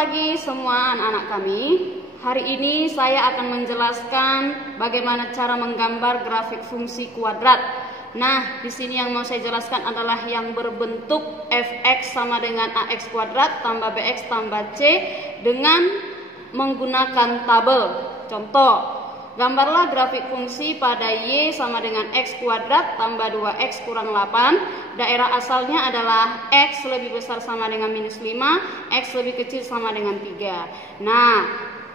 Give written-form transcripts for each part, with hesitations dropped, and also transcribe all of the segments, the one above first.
pagi semua anak-anak kami. Hari ini saya akan menjelaskan bagaimana cara menggambar grafik fungsi kuadrat. Nah, di sini yang mau saya jelaskan adalah yang berbentuk fx sama dengan ax kuadrat tambah bx tambah c dengan menggunakan tabel. Contoh, gambarlah grafik fungsi pada y sama dengan x kuadrat tambah 2x kurang 8. Daerah asalnya adalah x lebih besar sama dengan minus 5, x lebih kecil sama dengan 3. Nah,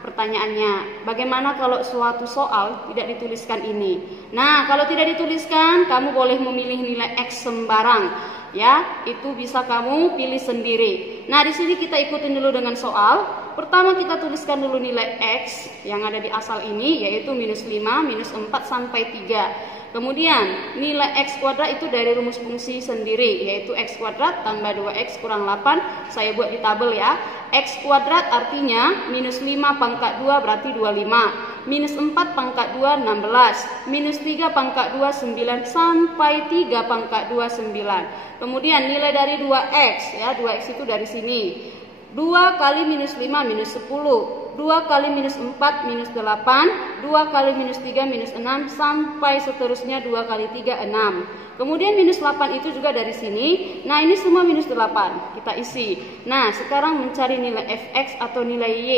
pertanyaannya, bagaimana kalau suatu soal tidak dituliskan ini? Nah, kalau tidak dituliskan, kamu boleh memilih nilai x sembarang. Ya, itu bisa kamu pilih sendiri. Nah, di sini kita ikutin dulu dengan soal. Pertama kita tuliskan dulu nilai x yang ada di asal ini, yaitu minus 5, minus 4 sampai 3. Kemudian nilai x kuadrat itu dari rumus fungsi sendiri, yaitu x kuadrat tambah 2x kurang 8. Saya buat di tabel ya. X kuadrat artinya minus 5 pangkat 2 berarti 25. Minus 4 pangkat 2 16. Minus 3 pangkat 2 9 sampai 3 pangkat 2 9. Kemudian nilai dari 2x ya, 2x itu dari sini. 2 kali minus 5 minus 10. 2 kali minus 4 minus 8, 2 kali minus 3 minus 6, sampai seterusnya 2 kali 3 6. Kemudian minus 8 itu juga dari sini. Nah, ini semua minus 8, kita isi. Nah, sekarang mencari nilai fx atau nilai y,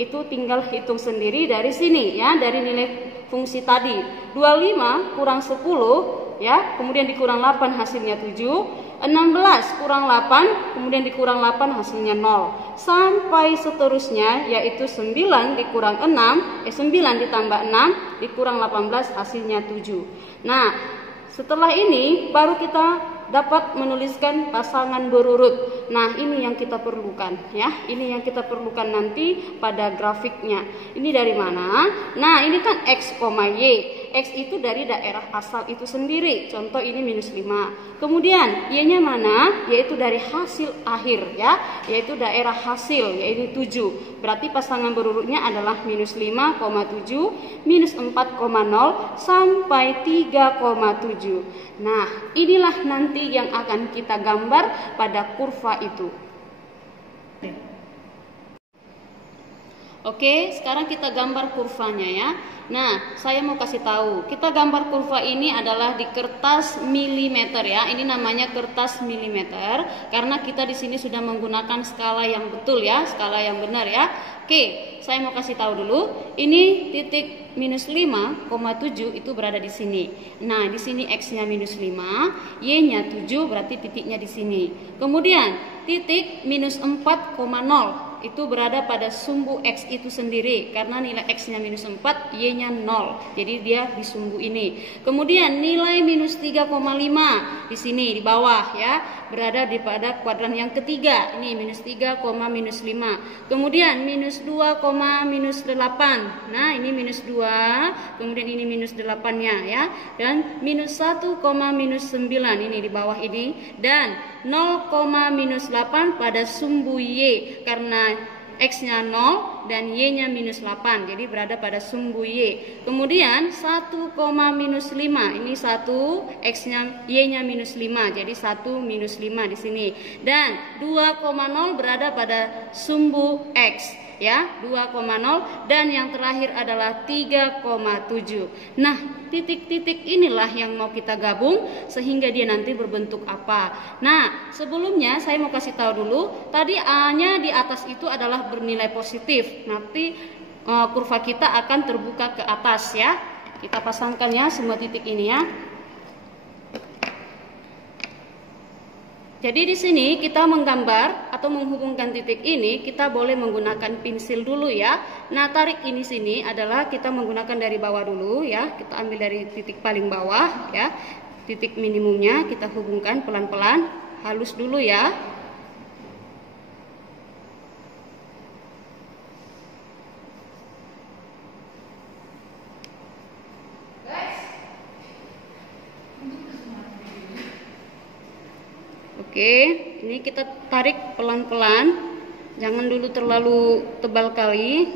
itu tinggal hitung sendiri dari sini ya, dari nilai fungsi tadi. 25 kurang 10 ya, kemudian dikurang 8 hasilnya 7. 16 kurang 8, kemudian dikurang 8 hasilnya 0. Sampai seterusnya, yaitu 9 dikurang 6, 9 ditambah 6, dikurang 18 hasilnya 7. Nah, setelah ini baru kita dapat menuliskan pasangan berurut. Nah, ini yang kita perlukan ya. Ini yang kita perlukan nanti pada grafiknya. Ini dari mana? Nah, ini kan x, y. X itu dari daerah asal itu sendiri. Contoh ini minus 5. Kemudian y-nya mana? Yaitu dari hasil akhir ya, yaitu daerah hasil, yaitu 7. Berarti pasangan berurutnya adalah minus 5,7, minus 4,0 sampai 3,7. Nah, inilah nanti yang akan kita gambar pada kurva itu. Oke, sekarang kita gambar kurvanya ya. Nah, saya mau kasih tahu, kita gambar kurva ini adalah di kertas milimeter ya. Ini namanya kertas milimeter karena kita di sini sudah menggunakan skala yang betul ya, skala yang benar ya. Oke, saya mau kasih tahu dulu. Ini titik minus 5,7 itu berada di sini. Nah, di sini x-nya minus 5, y-nya 7 berarti titiknya di sini. Kemudian titik minus 4,0 itu berada pada sumbu x itu sendiri karena nilai x-nya minus 4, y-nya 0. Jadi dia di sumbu ini. Kemudian nilai minus 3,5 di sini di bawah ya, berada di pada kuadran yang ketiga. Ini minus 3, minus 5. Kemudian minus 2, minus 8. Nah, ini minus 2, kemudian ini minus 8-nya ya. Dan minus 1, minus 9 ini di bawah ini, dan 0, minus 8 pada sumbu y karena x-nya 0 dan y-nya minus 8. Jadi berada pada sumbu y. Kemudian 1, minus 5. Ini 1, x-nya y-nya minus 5. Jadi 1 minus 5 di sini. Dan 2,0 berada pada sumbu x. Ya, 2,0 dan yang terakhir adalah 3,7. Nah, titik-titik inilah yang mau kita gabung sehingga dia nanti berbentuk apa. Nah, sebelumnya saya mau kasih tahu dulu, tadi A-nya di atas itu adalah bernilai positif. Nanti kurva kita akan terbuka ke atas ya. Kita pasangkan ya semua titik ini ya. Jadi di sini kita menggambar atau menghubungkan titik ini, kita boleh menggunakan pensil dulu ya. Nah, tarik ini sini adalah kita menggunakan dari bawah dulu ya. Kita ambil dari titik paling bawah ya. Titik minimumnya kita hubungkan pelan-pelan, halus dulu ya. Oke, ini kita tarik pelan-pelan, jangan dulu terlalu tebal kali.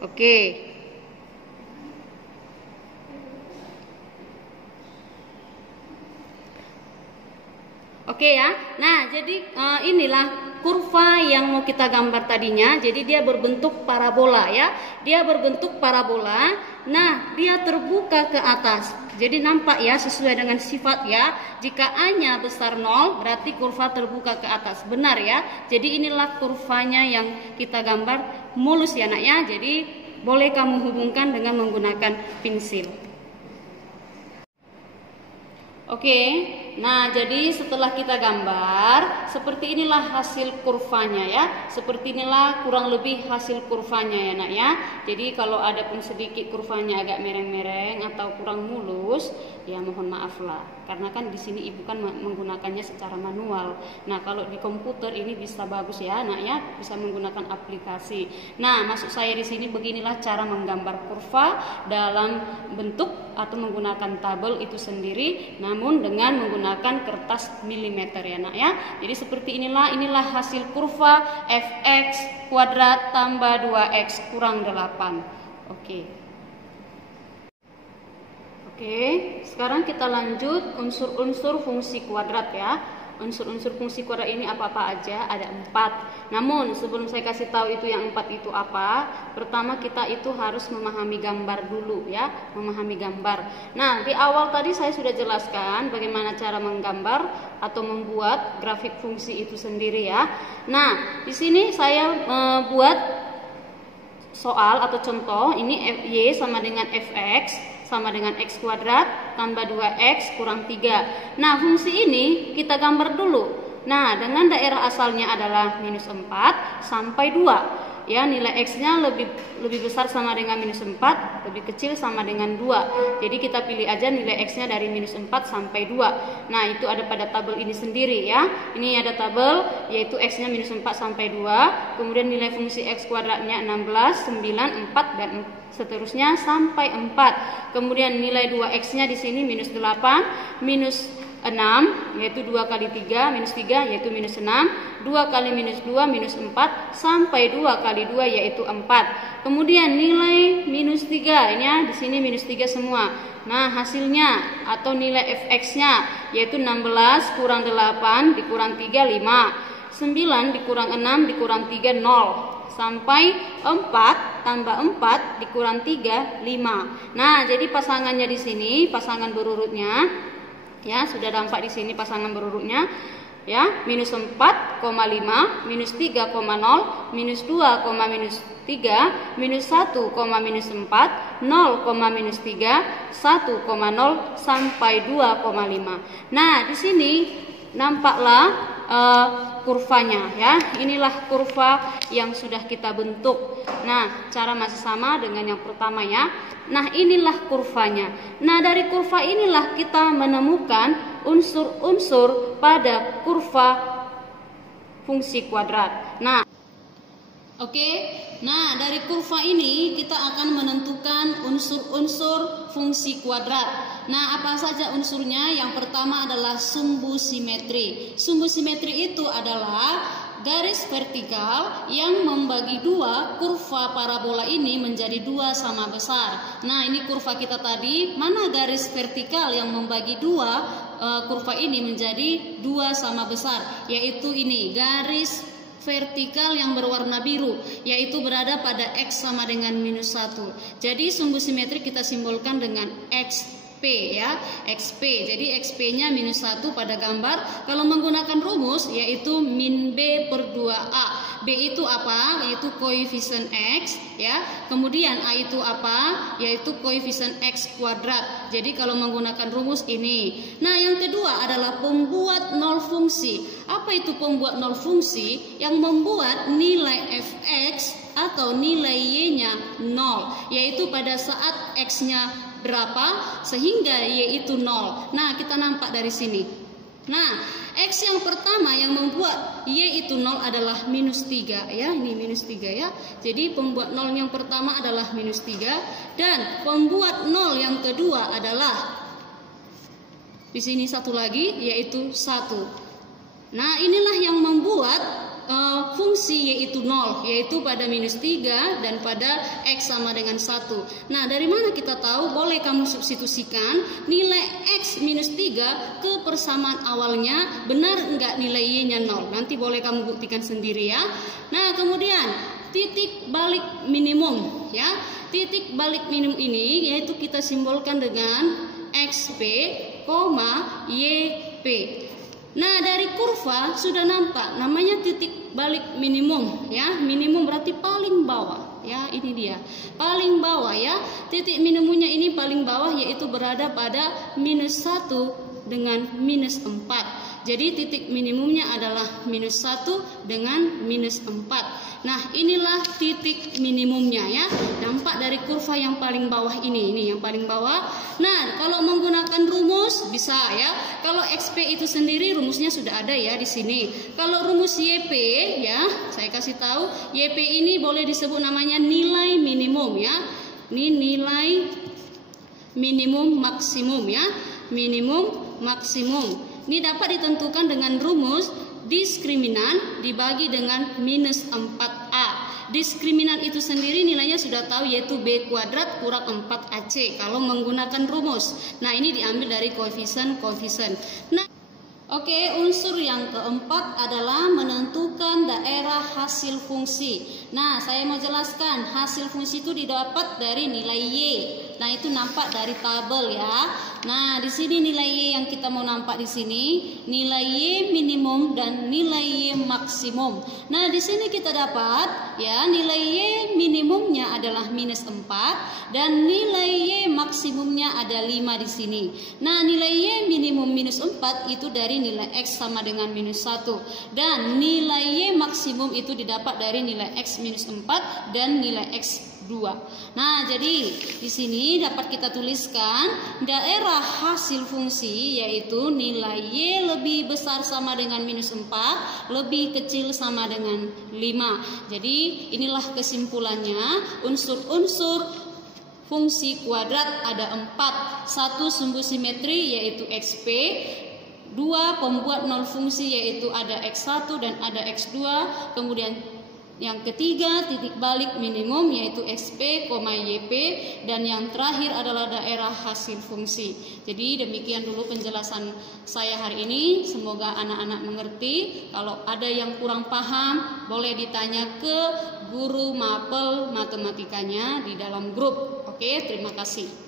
Oke. Oke ya. Nah, jadi inilah kurva yang mau kita gambar tadinya. Jadi dia berbentuk parabola ya. Dia berbentuk parabola. Nah, dia terbuka ke atas. Jadi nampak ya sesuai dengan sifat ya. Jika A-nya besar 0 berarti kurva terbuka ke atas. Benar ya. Jadi inilah kurvanya yang kita gambar mulus ya nak ya. Jadi boleh kamu hubungkan dengan menggunakan pensil. Oke, nah jadi setelah kita gambar, seperti inilah hasil kurvanya ya. Seperti inilah kurang lebih hasil kurvanya ya nak ya. Jadi kalau ada pun sedikit kurvanya agak mereng-mereng atau kurang mulus, ya mohon maaf lah. Karena kan di sini ibu kan menggunakannya secara manual. Nah kalau di komputer ini bisa bagus ya nak ya, bisa menggunakan aplikasi. Nah maksud saya di sini beginilah cara menggambar kurva dalam bentuk atau menggunakan tabel itu sendiri. Namun dengan menggunakan kertas milimeter ya nak ya. Jadi seperti inilah hasil kurva fx kuadrat tambah 2x kurang 8. Oke, sekarang kita lanjut unsur-unsur fungsi kuadrat ya. Unsur-unsur fungsi kuadrat ini apa-apa aja? Ada 4. Namun sebelum saya kasih tahu itu yang 4 itu apa, pertama kita itu harus memahami gambar dulu ya, memahami gambar. Nah, di awal tadi saya sudah jelaskan bagaimana cara menggambar atau membuat grafik fungsi itu sendiri ya. Nah, di sini saya buat soal atau contoh. Ini y sama dengan fx sama dengan x kuadrat tambah 2x kurang 3. Nah, fungsi ini kita gambar dulu. Nah, dengan daerah asalnya adalah minus 4 sampai 2. Ya, nilai x-nya lebih besar sama dengan minus 4, lebih kecil sama dengan 2. Jadi kita pilih aja nilai x-nya dari minus 4 sampai 2. Nah, itu ada pada tabel ini sendiri ya. Ini ada tabel yaitu x-nya minus 4 sampai 2. Kemudian nilai fungsi x kuadratnya 16, 9, 4 dan seterusnya sampai 4. Kemudian nilai 2x-nya di sini minus 8, minus 6 yaitu 2 kali 3, minus 3 yaitu minus 6, 2 kali minus 2 minus 4 sampai 2 kali 2 yaitu 4. Kemudian nilai minus 3 ini ya, di sini minus 3 semua. Nah, hasilnya atau nilai fx-nya yaitu 16 kurang 8 dikurang 3 5, 9 dikurang 6 dikurang 3 0 sampai 4 tambah 4 dikurang 3 5. Nah, jadi pasangannya di sini pasangan berurutnya ya, sudah nampak di sini pasangan berurutnya ya, minus 4,5, minus 3,0, minus 2, minus 3, minus 1, minus 4, 0, minus 3, 1,0 sampai 2,5. Nah, di sini nampaklah kurvanya ya. Inilah kurva yang sudah kita bentuk. Nah, cara masih sama dengan yang pertama ya. Nah, inilah kurvanya. Nah, dari kurva inilah kita menemukan unsur-unsur pada kurva fungsi kuadrat. Nah, oke. Nah, dari kurva ini kita akan menentukan unsur-unsur fungsi kuadrat. Nah, apa saja unsurnya? Yang pertama adalah sumbu simetri. Sumbu simetri itu adalah garis vertikal yang membagi dua kurva parabola ini menjadi dua sama besar. Nah, ini kurva kita tadi. Mana garis vertikal yang membagi dua kurva ini menjadi dua sama besar? Yaitu ini, garis vertikal yang berwarna biru, yaitu berada pada x sama dengan minus 1. Jadi sumbu simetri kita simbolkan dengan XP ya, XP. Jadi XP-nya minus 1 pada gambar. Kalau menggunakan rumus yaitu min B per 2A. B itu apa? Yaitu koefisien X ya. Kemudian A itu apa? Yaitu koefisien X kuadrat. Jadi kalau menggunakan rumus ini. Nah, yang kedua adalah pembuat nol fungsi. Apa itu pembuat nol fungsi? Yang membuat nilai fx atau nilai y-nya 0, yaitu pada saat x-nya berapa sehingga y itu 0. Nah, kita nampak dari sini. Nah, x yang pertama yang membuat y itu 0 adalah minus 3 ya. Ini minus 3 ya. Jadi pembuat 0 yang pertama adalah minus 3. Dan pembuat 0 yang kedua adalah di sini satu lagi yaitu 1. Nah, inilah yang membuat fungsi yaitu 0, yaitu pada minus 3 dan pada X sama dengan 1. Nah, dari mana kita tahu? Boleh kamu substitusikan nilai X minus 3 ke persamaan awalnya, benar enggak nilai Y-nya 0? Nanti boleh kamu buktikan sendiri ya. Nah, kemudian titik balik minimum ya. Titik balik minimum ini yaitu kita simbolkan dengan XP, YP. Nah, dari kurva sudah nampak namanya titik balik minimum ya. Minimum berarti paling bawah ya, ini dia. Paling bawah ya. Titik minimumnya ini paling bawah yaitu berada pada minus 1 dengan minus 4. Jadi titik minimumnya adalah minus 1 dengan minus 4. Nah, inilah titik minimumnya ya. Nampak dari kurva yang paling bawah ini yang paling bawah. Nah, kalau menggunakan rumus bisa ya. Kalau XP itu sendiri rumusnya sudah ada ya di sini. Kalau rumus YP ya, saya kasih tahu, YP ini boleh disebut namanya nilai minimum ya. Ini nilai minimum maksimum ya. Minimum maksimum. Ini dapat ditentukan dengan rumus diskriminan dibagi dengan minus 4A. Diskriminan itu sendiri nilainya sudah tahu, yaitu B kuadrat kurang 4AC kalau menggunakan rumus. Nah, ini diambil dari koefisien. Nah, oke, unsur yang keempat adalah menentukan daerah hasil fungsi. Nah, saya mau jelaskan, hasil fungsi itu didapat dari nilai Y. Nah, itu nampak dari tabel ya. Nah, di sini nilai Y yang kita mau nampak di sini, nilai Y minimum dan nilai Y maksimum. Nah, di sini kita dapat ya, nilai Y minimumnya adalah minus 4 dan nilai Y maksimumnya ada 5 di sini. Nah, nilai Y minimum minus 4 itu dari nilai X sama dengan minus 1 dan nilai Y maksimum itu didapat dari nilai X minus 4 dan nilai X 2. Nah, jadi di sini dapat kita tuliskan daerah hasil fungsi yaitu nilai Y lebih besar sama dengan minus 4, lebih kecil sama dengan 5. Jadi inilah kesimpulannya, unsur-unsur fungsi kuadrat ada 4. 1 sumbu simetri yaitu XP, 2 pembuat nol fungsi yaitu ada X1 dan ada X2, kemudian yang ketiga titik balik minimum yaitu XP, YP, dan yang terakhir adalah daerah hasil fungsi. Jadi demikian dulu penjelasan saya hari ini. Semoga anak-anak mengerti. Kalau ada yang kurang paham boleh ditanya ke guru mapel matematikanya di dalam grup. Oke, terima kasih.